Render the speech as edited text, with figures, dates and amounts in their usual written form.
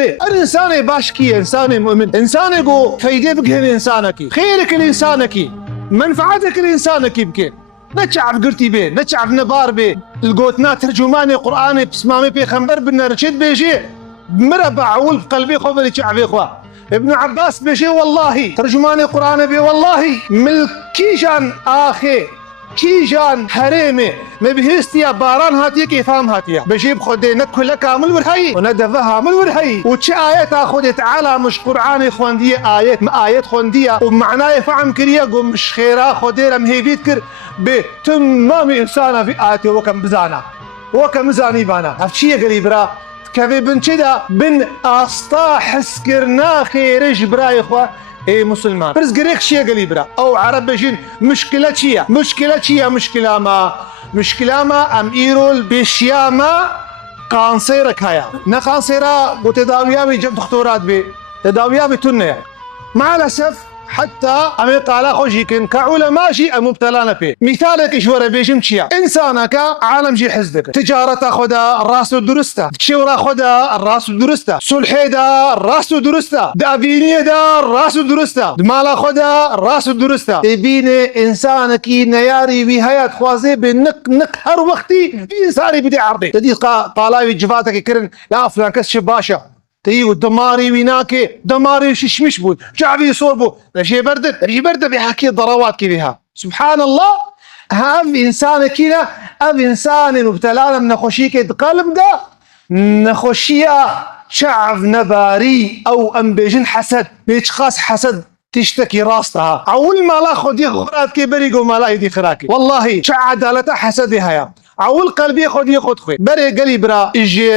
الانسان باشكي، انسان مؤمن، انسان يقول فايده بقهن انسانك، خيرك الانسانك، منفعتك الانسانك يمكن نتشعر قرتي بيه، نتشعر نبار بيه، القوتنا ترجماني قراني بسمامي بيخنبر بنا رشيد بيجي مربع ولف قلبي خبري شعبي اخوه. ابن عباس بيجي والله ترجماني قراني بيه والله ملكيجان اخي كيجان حريمي مبهستيا باران هاتي كيفام هاتيا بجيب خدي نكل كامل ورهي وندفها من ورهي وتش آيات أخذت على مش قرآن خوندية آيات خوندية ومعناه فهم كريا قوم مش خيرا خدي لم هي بيذكر بتمام إنسانا في آياتي وكم بزانا وكم زاني بانا هفشي قريبرا كيف بنشدا بن أسطا حسكرنا خيرج براي إخوة اي مسلمان برز قريق شيء قليبرا او عرب بجين مشكلة ما ام ايرول بشياما قانصيرك هيا نا قانصيرا وتداويامي جب دكتورات بي تداويامي تنيا مع الاسف حتى امي قال خوجيكن كعلماء شيء مبتلانا فيه مثالك ايش بيجم شيا انسانك عالم جي حزدك تجاره خدا الراس درسته شورا خدا الراس درسته صلحيدا الراس درسته دافينيه دا الراس درسته مالا خدا الراس درسته تبين انسانك نياري بهيات خوازي بنك هر وقتي انساني بدي عرضي تدي طالاوي جفاتك كرن لا فلان كس شباشا تيجي دماري ويناكي دماري شمش بود شعبي يصوربو شيء بردت بحكي ضروات كذا سبحان الله. هم انسان كذا اب انسان مبتلى من نخشيك قلب ده نخشيه شعب نباري او ام بيجن حسد بيشخاص حسد تشتكي راسها اول ما لا خذ يخرات كبري وما لا يدي خراكي والله شع عدالته حسدها يا اول قلبي خذ ياخذ بري قلبرا يجي